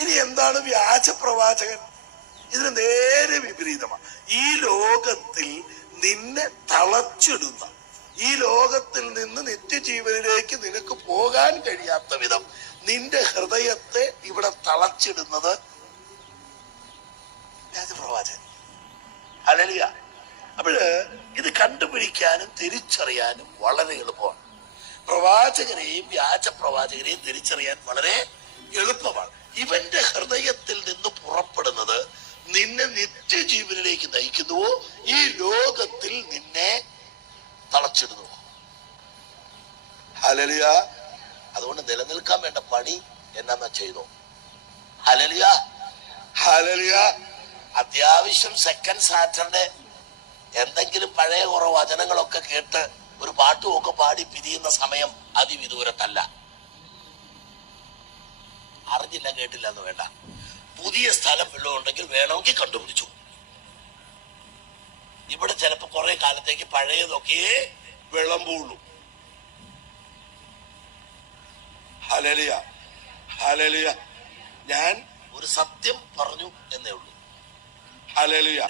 ഇനി എന്താണ് വ്യാജ പ്രവാചകൻ? ഇതിന് നേരെ വിപരീതമാണ്. ഈ ലോകത്തിൽ നിന്നെ തളച്ചിടുന്ന, ഈ ലോകത്തിൽ നിന്ന് നിത്യജീവനിലേക്ക് നിനക്ക് പോകാൻ കഴിയാത്ത വിധം നിന്റെ ഹൃദയത്തെ ഇവിടെ തളച്ചിടുന്നത് വ്യാജപ്രവാചകൻ. ഹല്ലേലൂയ. അപ്പോഴ് ഇത് കണ്ടുപിടിക്കാനും തിരിച്ചറിയാനും വളരെ എളുപ്പമാണ്. പ്രവാചകരെയും വ്യാജ പ്രവാചകരെയും തിരിച്ചറിയാൻ വളരെ എളുപ്പമാണ്. ഇവന്റെ ഹൃദയത്തിൽ നിന്ന് പുറപ്പെടുന്നത് നിന്നെ നിത്യജീവനിലേക്ക് നയിക്കുന്നുവോ, ഈ ലോകത്തിൽ നിന്നെ തളച്ചിടുന്നുവോ? ഹല്ലേലൂയ. അതുകൊണ്ട് നിലനിൽക്കാൻ വേണ്ട പണി എന്നാ ചെയ്തോ. Hallelujah, hallelujah. അത്യാവശ്യം സെക്കൻഡ് സാറ്റർഡേ എന്തെങ്കിലും പഴയ കുറെ വചനങ്ങളൊക്കെ കേട്ട് ഒരു പാട്ടും ഒക്കെ പാടി പിരിയുന്ന സമയം അതിവിദൂരത്തല്ല. അറിഞ്ഞില്ല കേട്ടില്ല എന്ന് വേണ്ട. പുതിയ സ്ഥലം വല്ലതും ഉണ്ടെങ്കിൽ വേണമെങ്കിൽ കണ്ടുപിടിച്ചു. ഇവിടെ ചിലപ്പോ കുറെ കാലത്തേക്ക് പഴയതൊക്കെ വിളമ്പുള്ളൂ. Hallelujah, hallelujah. ഞാൻ ഒരു സത്യം പറഞ്ഞു എന്നേ ഉള്ളൂ. ഹല്ലേലൂയ.